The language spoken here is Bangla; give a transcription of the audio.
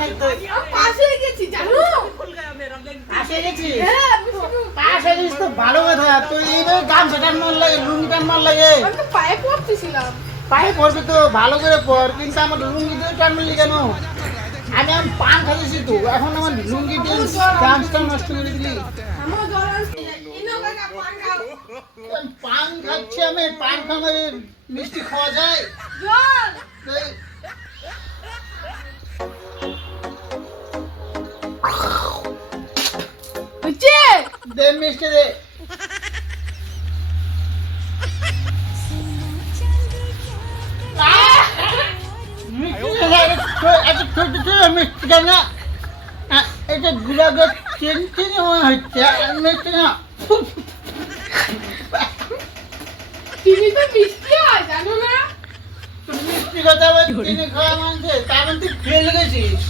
থাকতো। পাস হয়ে গেছি জানো? পাস হয়ে গেছি? পাস হয়ে গেছিস তো ভালো কথা। তো এইভাবে গামছা টানার লাগে, লুঙ্গি টানার লাগে। আমি তো পায়ে পড়তেছিলাম। পায়ে পড়বি তো ভালো করে পড়, কিন্তু আমার লুঙ্গি দিয়ে টানলি কেন? আমি পান খাইছি তো, এখন আমার লুঙ্গি দিয়ে গামছটা নষ্ট করে দিলি। আমার জ্বর আসছে। ইনো কাকা পান খাও। পান খাচ্ছি আমি, পান খাওয়া মিষ্টি খাওয়া যায়? জ্বর। এই, হচ্ছে? দে মিষ্টি দে। মিষ্টি কেন? এটা গুলাবের চিনি মনে হচ্ছে, মিষ্টি না। চিনি তো মিষ্টি হয় জানো না? মিষ্টি কথা চিনি খাওয়া মানছে, তার মধ্যে ফেলে গেছিস।